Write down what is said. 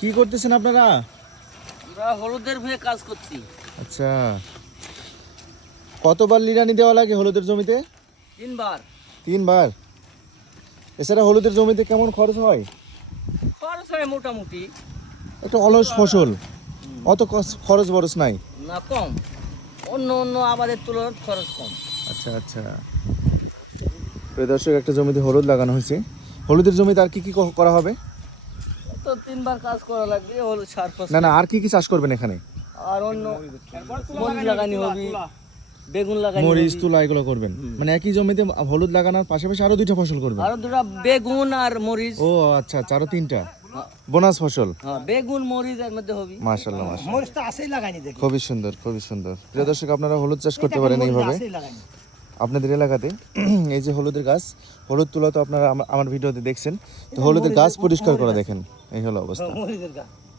কি করতেছেন আপনারা? আমরা হলুদের ভুয়ে কাজ করছি। আচ্ছা। কতবার লিরানি দেওয়া লাগে হলুদের জমিতে? তিনবার। তিনবার। এছাড়া হলুদের জমিতে কেমন খরচ হয়? খরচ হয় মোটামুটি। একটা অলস ফসল। অত খরচ বরচ নাই? না কম। অন্য অন্য আবাদের তুলনায় খরচ কম। আচ্ছা আচ্ছা। প্রিয় দর্শক একটা জমিতে হলুদ লাগানো হয়েছে। হলুদের জমিতে আর কি কি করা হবে? তো তিনবার কাজ করা লাগবে সার না না আর কি কি চাষ করবেন এখানে? আর অন্য মরিচ লাগানি হবে বেগুন লাগানি মরিচ তুলা এগুলো করবেন? মানে একই জমিতে হলুদ লাগানোর পাশাপাশি আরও দুইটা ফসল করবেন? আরও দুটা বেগুন আর মরিচ। ও আচ্ছা আচ্ছা আরও তিনটা? বোনাস ফসল? হ্যাঁ বেগুন মরিচ এর মধ্যে হবে। মাশাল্লাহ মাশাল্লাহ মরিচ তো আসেই লাগাইনি দেখি। খুবই সুন্দর খুবই সুন্দর। প্রিয় দর্শক আপনারা হলুদ চাষ করতে পারেন এইভাবে। আপনাদের এলাকাতে, এই যে হলুদের গাছ, হলুদ তুলা তো আপনারা আমা- আমার ভিডিওতে দেখছেন। তো হলুদের গাছ পরিষ্কার করা দেখেন, এই হলো অবস্থা। গাছ।